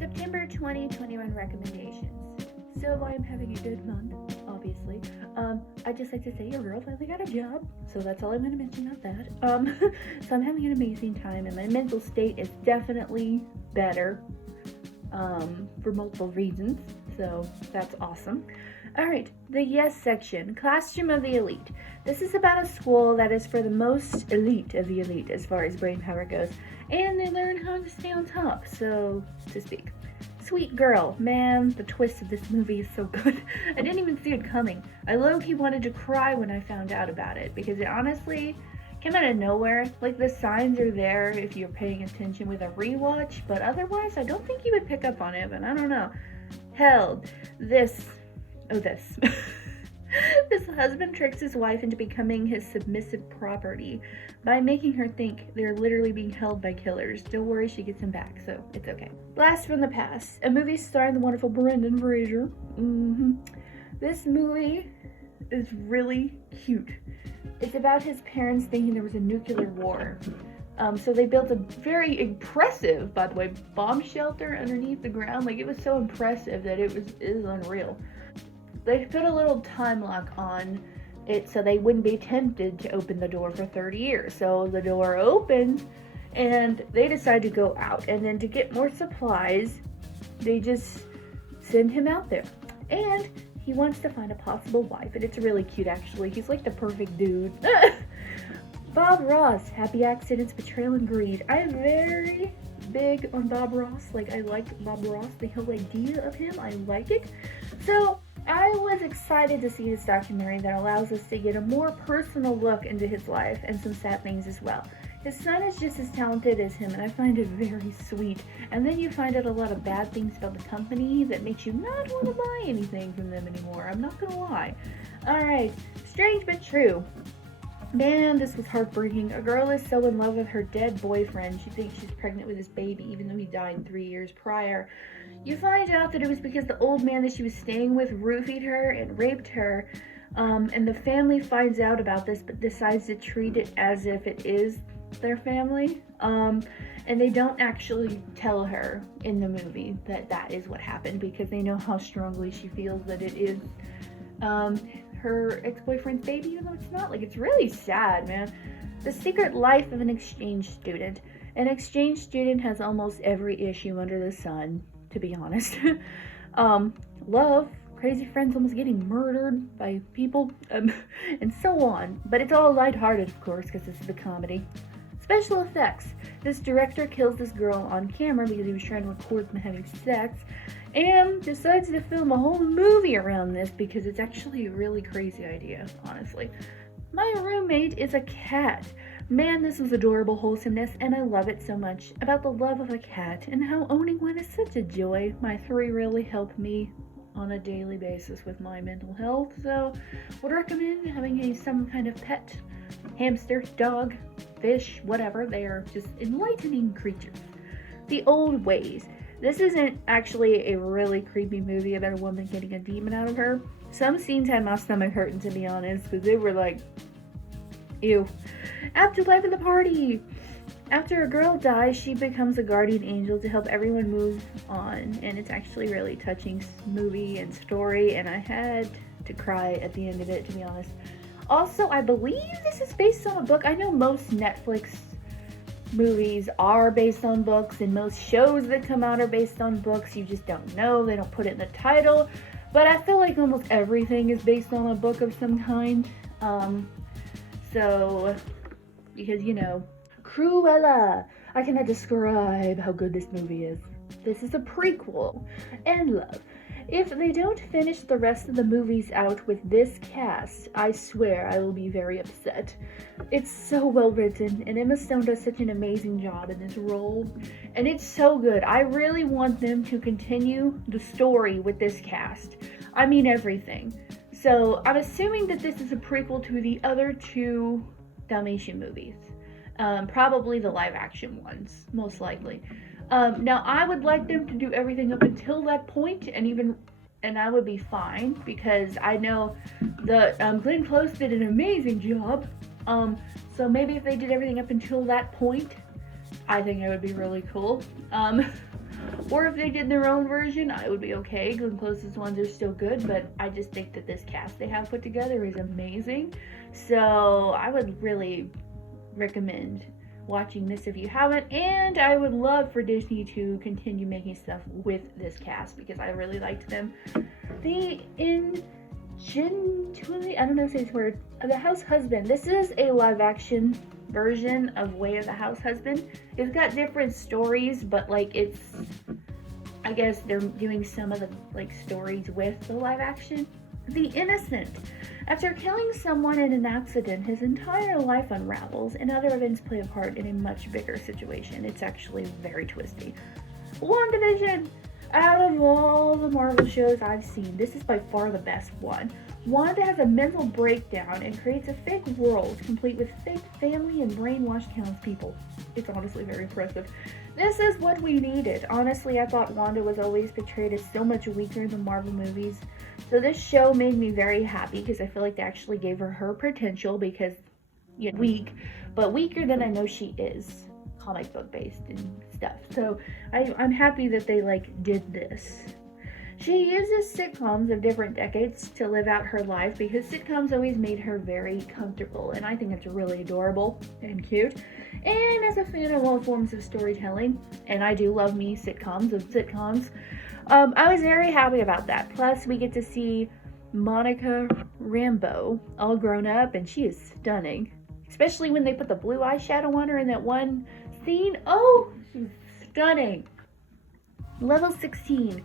September 2021 recommendations. So I'm having a good month, obviously. I'd just like to say your girl finally got a job, so that's all I'm going to mention about that. So I'm having an amazing time, and my mental state is definitely better, for multiple reasons, so that's awesome. Alright, the yes section, Classroom of the Elite. This is about a school that is for the most elite of the elite as far as brain power goes, and they learn how to stay on top, so to speak. Sweet Girl, man, the twist of this movie is so good. I didn't even see it coming. I low-key wanted to cry when I found out about it, because it honestly came out of nowhere. Like, the signs are there if you're paying attention with a rewatch, but otherwise I don't think you would pick up on it, but I don't know. Hell, this this husband tricks his wife into becoming his submissive property by making her think they're literally being held by killers. Don't worry, she gets him back, so it's okay. Blast from the Past, a movie starring the wonderful Brendan Fraser. This movie is really cute. It's about his parents thinking there was a nuclear war. So they built a very impressive, by the way, bomb shelter underneath the ground. Like, it was so impressive that it was unreal. They put a little time lock on it so they wouldn't be tempted to open the door for 30 years. So the door opened and they decide to go out. And then to get more supplies, they just send him out there. And he wants to find a possible wife. And it's really cute, actually. He's like the perfect dude. Bob Ross, Happy Accidents, Betrayal, and Greed. I'm very big on Bob Ross. Like, I like Bob Ross, the whole idea of him. I like it. So I was excited to see this documentary that allows us to get a more personal look into his life and some sad things as well. His son is just as talented as him, and I find it very sweet. And then you find out a lot of bad things about the company that makes you not want to buy anything from them anymore. I'm not gonna lie. Alright, Strange but True. Man, this was heartbreaking. A girl is so in love with her dead boyfriend, she thinks she's pregnant with his baby, even though he died 3 years prior. You find out that it was because the old man that she was staying with roofied her and raped her, and the family finds out about this but decides to treat it as if it is their family, and they don't actually tell her in the movie that that is what happened, because they know how strongly she feels that it is her ex-boyfriend's baby, even though it's not. Like, it's really sad, man. The Secret Life of an Exchange Student. An exchange student has almost every issue under the sun, to be honest. Love, crazy friends almost getting murdered by people, and so on. But it's all lighthearted, of course, because this is a comedy. Special effects. This director kills this girl on camera because he was trying to record them having sex, and decides to film a whole movie around this because it's actually a really crazy idea, honestly. My Roommate is a Cat. Man, this was adorable wholesomeness, and I love it so much. About the love of a cat and how owning one is such a joy. My 3 really help me on a daily basis with my mental health, so would recommend having some kind of pet. Hamster, dog, fish, whatever. They are just enlightening creatures. The Old Ways. This isn't actually a really creepy movie about a woman getting a demon out of her. Some scenes had my stomach hurting, to be honest, because they were like, ew. Afterlife of the Party. After a girl dies, she becomes a guardian angel to help everyone move on, and it's actually a really touching movie and story, and I had to cry at the end of it, to be honest. Also, I believe this is based on a book. I know most Netflix movies are based on books, and most shows that come out are based on books. You just don't know. They don't put it in the title. But I feel like almost everything is based on a book of some kind. So, because, you know, Cruella. I cannot describe how good this movie is. This is a prequel. And love. If they don't finish the rest of the movies out with this cast, I swear I will be very upset. It's so well written, and Emma Stone does such an amazing job in this role, and it's so good. I really want them to continue the story with this cast. I mean everything. So I'm assuming that this is a prequel to the other 2 Dalmatian movies. Probably the live action ones, most likely. Now, I would like them to do everything up until that point, and I would be fine, because I know that Glenn Close did an amazing job. So maybe if they did everything up until that point, I think it would be really cool. Or if they did their own version, I would be okay. Glenn Close's ones are still good, but I just think that this cast they have put together is amazing. So I would really recommend watching this if you haven't, and I would love for Disney to continue making stuff with this cast because I really liked them. I don't know how to say this word, The House Husband. This is a live action version of Way of the House Husband. It's got different stories, but like I guess they're doing some of the like stories with the live action. The Innocent. After killing someone in an accident, his entire life unravels and other events play a part in a much bigger situation. It's actually very twisty. WandaVision. Out of all the Marvel shows I've seen, this is by far the best one. Wanda has a mental breakdown and creates a fake world complete with fake family and brainwashed townspeople. It's honestly very impressive. This is what we needed. Honestly, I thought Wanda was always portrayed as so much weaker in the Marvel movies. So this show made me very happy because I feel like they actually gave her potential because, weak, but weaker than I know she is. Comic book based and stuff. So I'm happy that they did this. She uses sitcoms of different decades to live out her life because sitcoms always made her very comfortable, and I think it's really adorable and cute. And as a fan of all forms of storytelling, and I do love me sitcoms, I was very happy about that. Plus, we get to see Monica Rambeau all grown up, and she is stunning. Especially when they put the blue eyeshadow on her in that one scene. Oh, she's stunning. Level 16.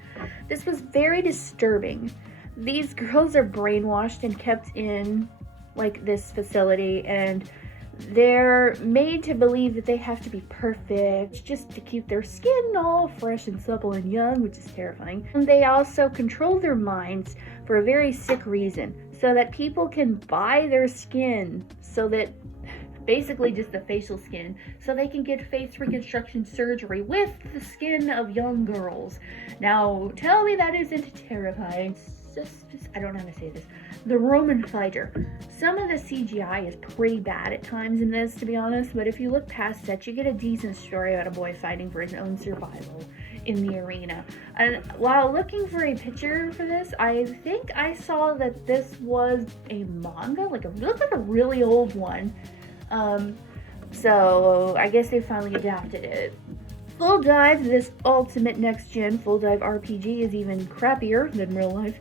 This was very disturbing. These girls are brainwashed and kept in this facility, and they're made to believe that they have to be perfect just to keep their skin all fresh and supple and young, which is terrifying. And they also control their minds for a very sick reason, so that people can buy their skin, so that basically just the facial skin, so they can get face reconstruction surgery with the skin of young girls. Now, tell me that isn't terrifying. I don't know how to say this. The Roman fighter. Some of the CGI is pretty bad at times in this, to be honest, but if you look past that, you get a decent story about a boy fighting for his own survival in the arena. And while looking for a picture for this, I think I saw that this was a manga, it looked like a really old one. So I guess they finally adapted it. Full Dive, this ultimate next-gen Full Dive RPG is even crappier than real life.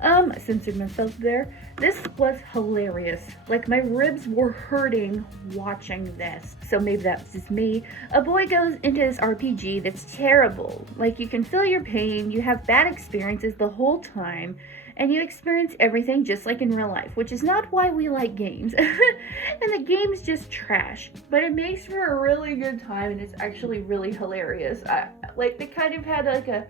I censored myself there. This was hilarious. My ribs were hurting watching this. So maybe that was just me. A boy goes into this RPG that's terrible. You can feel your pain, you have bad experiences the whole time, and you experience everything just like in real life, which is not why we like games. And the game's just trash, but it makes for a really good time, and it's actually really hilarious. They kind of had a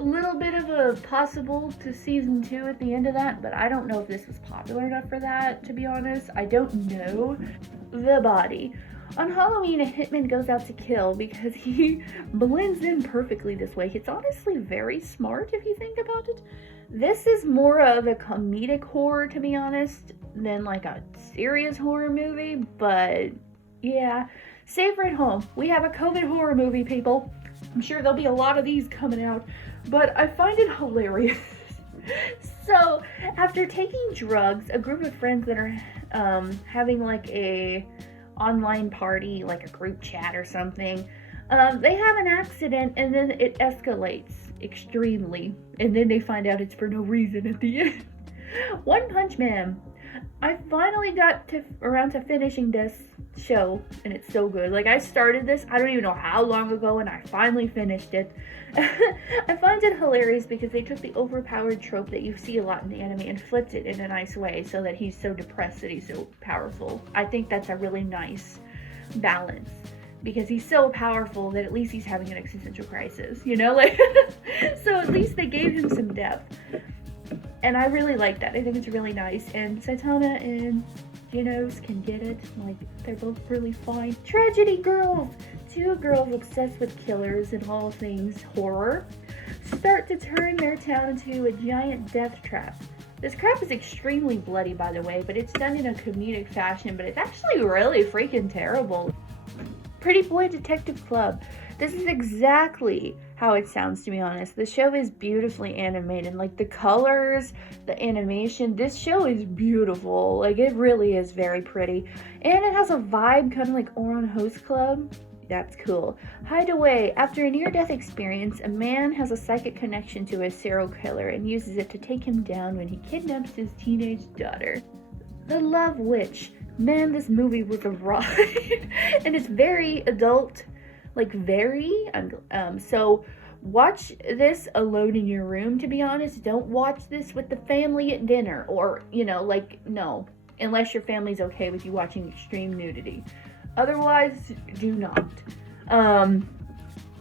little bit of a possible to season 2 at the end of that, but I don't know if this was popular enough for that, to be honest. I don't know. The Body. On Halloween, a hitman goes out to kill because he blends in perfectly this way. It's honestly very smart if you think about it. This is more of a comedic horror, to be honest, than a serious horror movie, but yeah. Safer at Home. We have a COVID horror movie, people. I'm sure there'll be a lot of these coming out, but I find it hilarious. So, after taking drugs, a group of friends that are having a online party, a group chat or something, they have an accident, and then it escalates extremely, and then they find out it's for no reason at the end. One Punch Man. I finally got around to finishing this show, and it's so good. I started this, I don't even know how long ago, and I finally finished it. I find it hilarious because they took the overpowered trope that you see a lot in the anime and flipped it in a nice way so that he's so depressed that he's so powerful. I think that's a really nice balance, because he's so powerful that at least he's having an existential crisis, so at least they gave him some depth, and I really like that. I think it's really nice, and Saitama and Genos can get it. They're both really fine. Tragedy Girls. 2 girls obsessed with killers and all things horror start to turn their town into a giant death trap. This crap is extremely bloody, by the way, but it's done in a comedic fashion, but it's actually really freaking terrible. Pretty Boy Detective Club. This is exactly how it sounds, to be honest. The show is beautifully animated. Like, the colors, the animation, this show is beautiful. Like, it really is very pretty. And it has a vibe kind of like Ouran Host Club. That's cool. Hideaway. After a near-death experience, a man has a psychic connection to a serial killer and uses it to take him down when he kidnaps his teenage daughter. The Love Witch. Man, this movie was a ride. And it's very adult. Like, very. So watch this alone in your room, to be honest. Don't watch this with the family at dinner. Or, no. Unless your family's okay with you watching extreme nudity. Otherwise, do not. The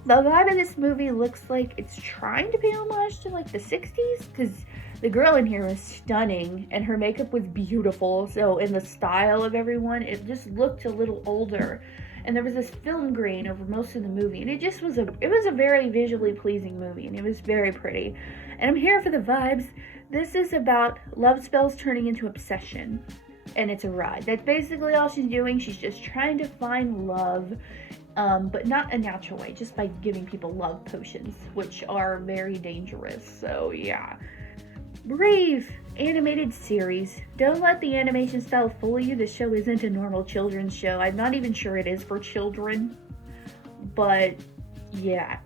vibe of this movie looks like it's trying to pay homage to, like, the 60s, because the girl in here was stunning, and her makeup was beautiful, so in the style of everyone, it just looked a little older, and there was this film grain over most of the movie, and it was a very visually pleasing movie, and it was very pretty, and I'm here for the vibes. This is about love spells turning into obsession. And it's a ride. That's basically all she's doing. She's just trying to find love, but not a natural way, just by giving people love potions, which are very dangerous. So yeah. Brave animated series. Don't let the animation style fool you. This show isn't a normal children's show. I'm not even sure it is for children. But yeah.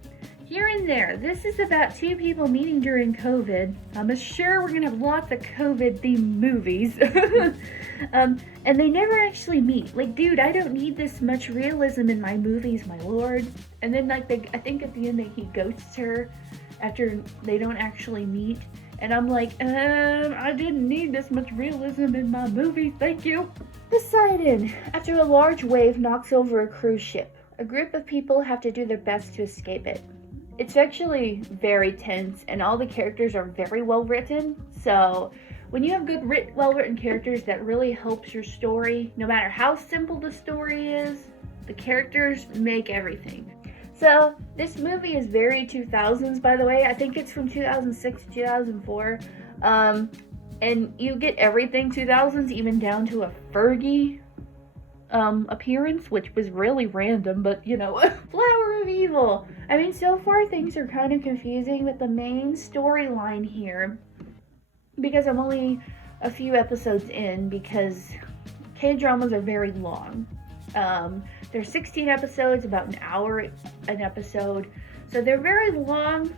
Here and there. This is about two people meeting during COVID. I'm sure we're gonna have lots of COVID-themed movies. And they never actually meet. Like, dude, I don't need this much realism in my movies, my lord. And then, like, I think at the end he ghosts her after they don't actually meet. And I'm like, I didn't need this much realism in my movies, thank you. Poseidon. After a large wave knocks over a cruise ship, a group of people have to do their best to escape it. It's actually very tense, and all the characters are very well written, so when you have good, well-written characters, that really helps your story. No matter how simple the story is, the characters make everything. So, this movie is very 2000s, by the way. I think it's from 2006 to 2004. And you get everything 2000s, even down to a Fergie appearance, which was really random, but Flower of Evil. I mean, so far things are kind of confusing, but the main storyline here, because I'm only a few episodes in, because K-dramas are very long. There's 16 episodes, about an hour an episode, so they're very long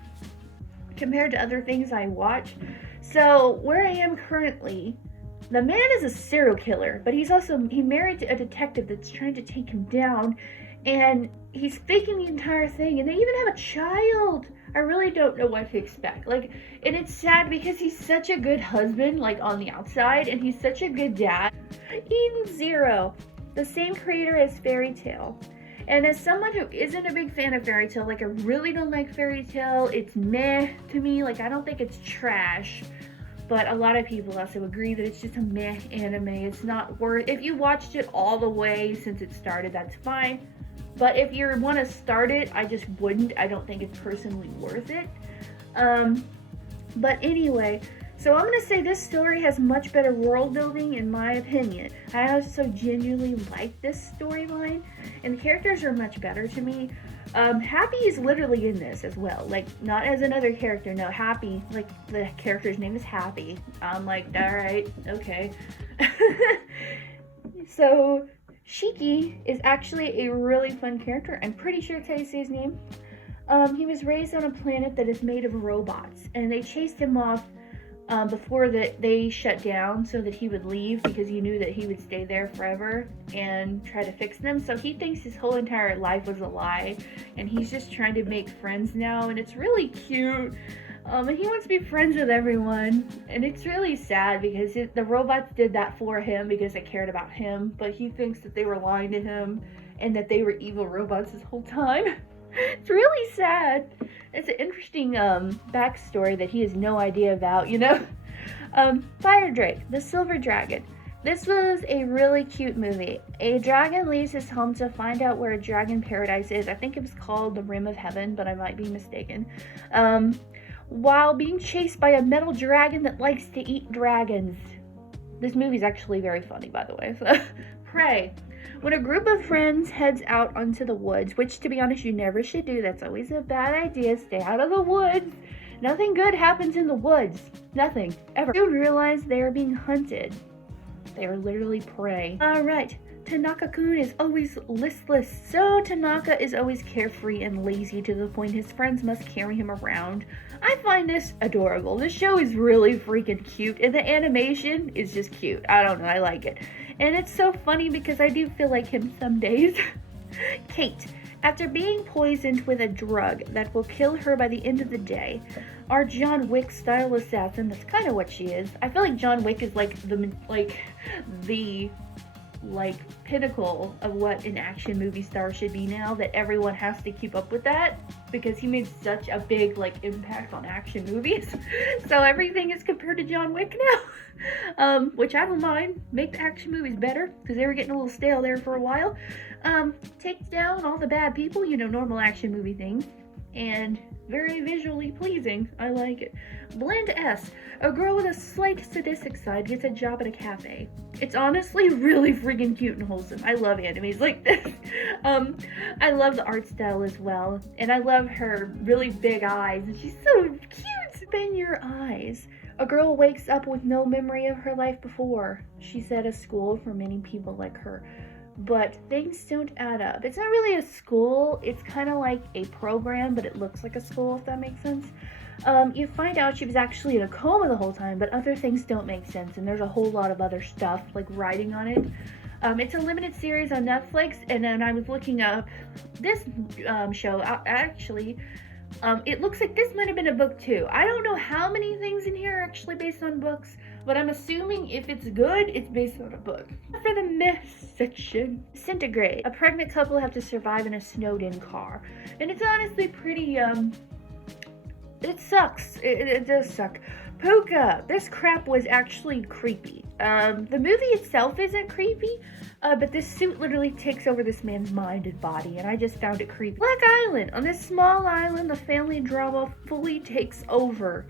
compared to other things I watch. So where I am currently, the man is a serial killer, but he's married to a detective that's trying to take him down, and he's faking the entire thing, and they even have a child. I really don't know what to expect. And it's sad because he's such a good husband, on the outside, and he's such a good dad. Eden Zero, the same creator as Fairy Tail. And as someone who isn't a big fan of Fairy Tail, I really don't like Fairy Tail. It's meh to me. I don't think it's trash. But a lot of people also agree that it's just a meh anime. It's not worth. If you watched it all the way since it started, that's fine. But if you want to start it, I just wouldn't. I don't think it's personally worth it. But anyway, so I'm going to say this story has much better world building in my opinion. I also genuinely like this storyline, and the characters are much better to me. Happy is literally in this as well. Not as another character, no, Happy. The character's name is Happy. I'm alright, okay. So, Shiki is actually a really fun character. I'm pretty sure that's how you say his name. He was raised on a planet that is made of robots, and they chased him off before they shut down so that he would leave, because he knew that he would stay there forever and try to fix them. So he thinks his whole entire life was a lie, and he's just trying to make friends now, and it's really cute. And he wants to be friends with everyone, and it's really sad because the robots did that for him because they cared about him, but he thinks that they were lying to him and that they were evil robots this whole time. It's really sad. It's an interesting backstory that he has no idea about, Fire Drake, the Silver Dragon. This was a really cute movie. A dragon leaves his home to find out where a dragon paradise is. I think it was called the Rim of Heaven, but I might be mistaken. While being chased by a metal dragon that likes to eat dragons. This movie's actually very funny, by the way. So, Prey. When a group of friends heads out onto the woods, which to be honest you never should do, that's always a bad idea, stay out of the woods. Nothing good happens in the woods. Nothing, ever. You realize they are being hunted. They are literally prey. Alright, Tanaka-kun is always listless. So Tanaka is always carefree and lazy to the point his friends must carry him around. I find this adorable. This show is really freaking cute and the animation is just cute. I don't know, I like it. And it's so funny because I do feel like him some days. Kate, after being poisoned with a drug that will kill her by the end of the day, our John Wick style assassin, that's kind of what she is. I feel like John Wick is like the pinnacle of what an action movie star should be now, that everyone has to keep up with that because he made such a big impact on action movies. So everything is compared to John Wick now, which I don't mind. Make the action movies better because they were getting a little stale there for a while. Takes down all the bad people, normal action movie things, and very visually pleasing. I like it. Blend S. A girl with a slight sadistic side gets a job at a cafe. It's honestly really freaking cute and wholesome. I love animes like this. I love the art style as well. And I love her really big eyes. And she's so cute. Open your eyes. A girl wakes up with no memory of her life before. She's at a school for many people like her. But things don't add up. It's not really a school, it's kind of like a program, but it looks like a school, if that makes sense. You find out she was actually in a coma the whole time, but other things don't make sense, and there's a whole lot of other stuff, writing on it. It's a limited series on Netflix, and then I was looking up this show, actually, it looks like this might have been a book too. I don't know how many things in here are actually based on books, but I'm assuming if it's good, it's based on a book. For the myth section, Centigrade. A pregnant couple have to survive in a snowed-in car. And it's honestly pretty, it sucks. It does suck. Puka. This crap was actually creepy. The movie itself isn't creepy, but this suit literally takes over this man's mind and body, and I just found it creepy. Black Island. On this small island, the family drama fully takes over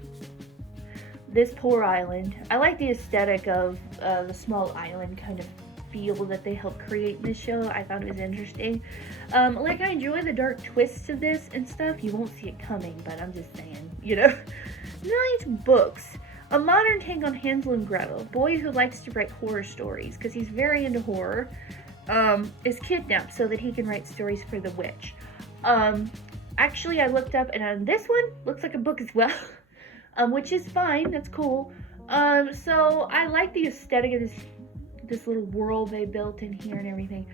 this poor island. I like the aesthetic of the small island kind of feel that they helped create in this show. I thought it was interesting. I enjoy the dark twists of this and stuff. You won't see it coming, but I'm just saying, Nice books. A modern take on Hansel and Gretel. Boy who likes to write horror stories because he's very into horror, is kidnapped so that he can write stories for the witch. Actually, I looked up, and this one looks like a book as well. Which is fine, that's cool. So I like the aesthetic of this little world they built in here and everything.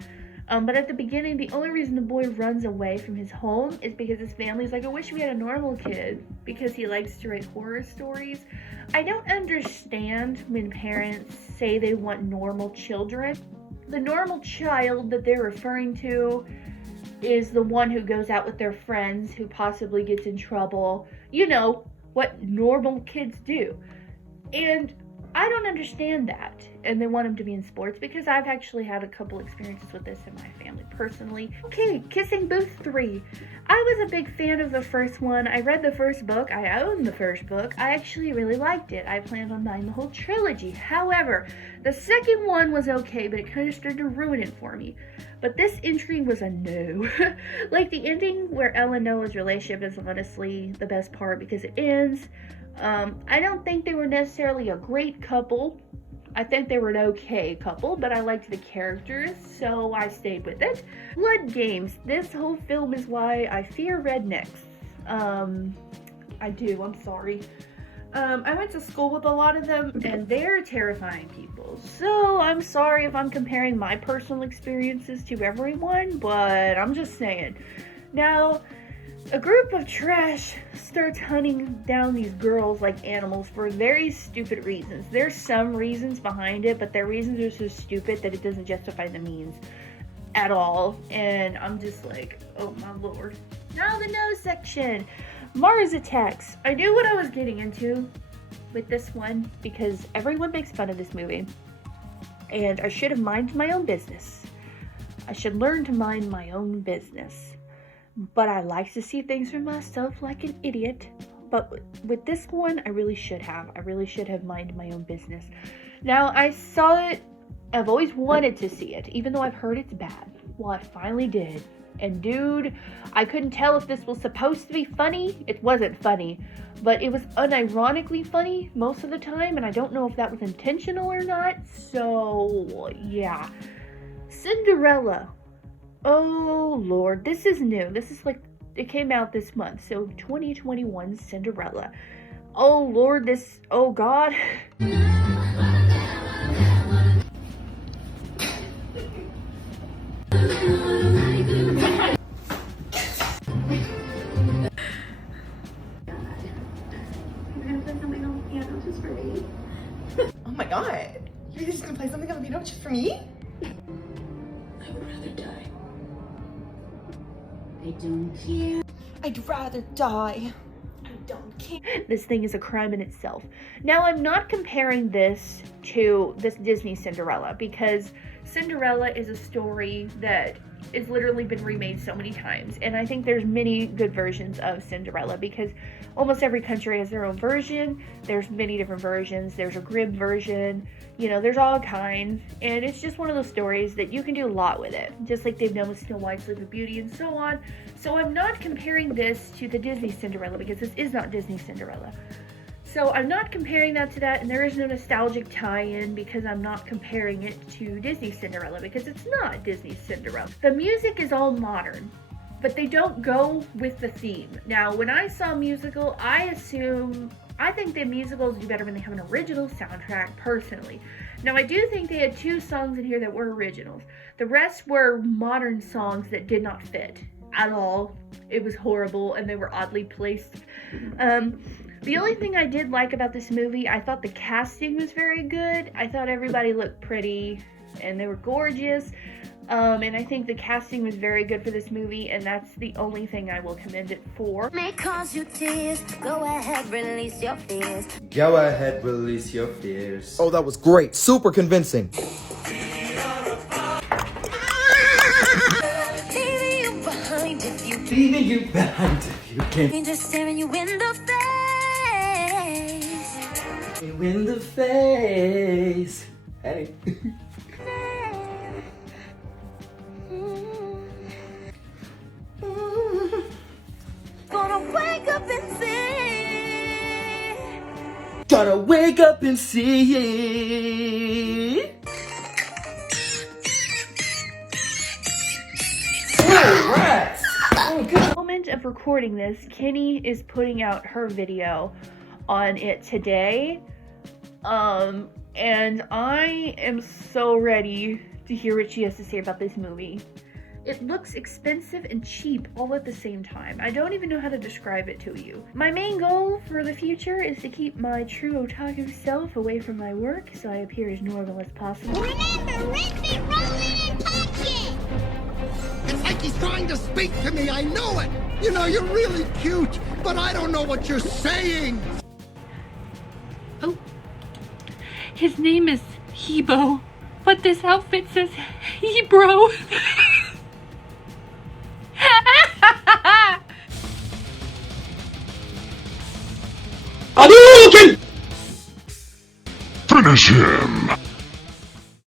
But at the beginning, the only reason the boy runs away from his home is because his family's like, I wish we had a normal kid, because he likes to write horror stories. I don't understand when parents say they want normal children. The normal child that they're referring to is the one who goes out with their friends, who possibly gets in trouble. What normal kids do. And I don't understand that. And they want them to be in sports, because I've actually had a couple experiences with this in my family personally. Okay, Kissing Booth 3. I was a big fan of the first one. I read the first book. I own the first book. I actually really liked it. I planned on buying the whole trilogy. However, the second one was okay, but it kind of started to ruin it for me. But this entry was a no. The ending where Elle and Noah's relationship is honestly the best part because it ends. I don't think they were necessarily a great couple. I think they were an okay couple, but I liked the characters, so I stayed with it. Blood Games. This whole film is why I fear rednecks. I do, I'm sorry. I went to school with a lot of them, and they're terrifying people. So I'm sorry if I'm comparing my personal experiences to everyone, but I'm just saying. Now, a group of trash starts hunting down these girls like animals for very stupid reasons. There's some reasons behind it, but their reasons are so stupid that it doesn't justify the means at all. And I'm just like, oh my lord. Now the no section. Mars Attacks. I knew what I was getting into with this one because everyone makes fun of this movie. And I should have minded my own business. I should learn to mind my own business. But I like to see things for myself like an idiot. But with this one, I really should have. I really should have minded my own business. Now, I saw it I've always wanted to see it, even though I've heard it's bad. Well, I finally did. And dude, I couldn't tell if this was supposed to be funny. It wasn't funny, but it was unironically funny most of the time, and I don't know if that was intentional or not. So, yeah. Cinderella. Oh, Lord. This is new. This is like, it came out this month. So, 2021 Cinderella. Oh, Lord, this, oh, God. Oh my god. You're just gonna play something on the piano just for me? I would rather die. I don't care. I'd rather die. I don't care. This thing is a crime in itself. Now, I'm not comparing this to this Disney Cinderella, because Cinderella is a story that has literally been remade so many times, and I think there's many good versions of Cinderella, because almost every country has their own version. There's many different versions. There's a Grimm version, you know, there's all kinds, and it's just one of those stories that you can do a lot with it, just like they've done with Snow White, Sleeping Beauty, and so on. So I'm not comparing this to the Disney Cinderella, because this is not Disney Cinderella. So I'm not comparing that to that, and there is no nostalgic tie-in, because I'm not comparing it to Disney Cinderella, because it's not Disney Cinderella. The music is all modern, but they don't go with the theme. Now, when I saw a musical, I think that musicals do better when they have an original soundtrack, personally. Now, I do think they had 2 songs in here that were originals. The rest were modern songs that did not fit at all. It was horrible, and they were oddly placed. The only thing I did like about this movie, I thought the casting was very good. I thought everybody looked pretty, and they were gorgeous. And I think the casting was very good for this movie, and that's the only thing I will commend it for. May cause you tears. Go ahead, release your fears. Go ahead, release your fears. Oh, that was great. Super convincing. Leaving you behind if you Leaving you behind if you can. just staring you in the face. You in the face. Hey. Gonna wake up and see. Gotta wake up and see. Alright. At the moment of recording this, Kenny is putting out her video on it today. And I am so ready to hear what she has to say about this movie. It looks expensive and cheap all at the same time. I don't even know how to describe it to you. My main goal for the future is to keep my true otaku self away from my work so I appear as normal as possible. Remember, rinse it, roll it, and touch it. It's like he's trying to speak to me, I know it! You know, you're really cute, but I don't know what you're saying! Oh, his name is Hebo, but this outfit says Hebro. Finish him!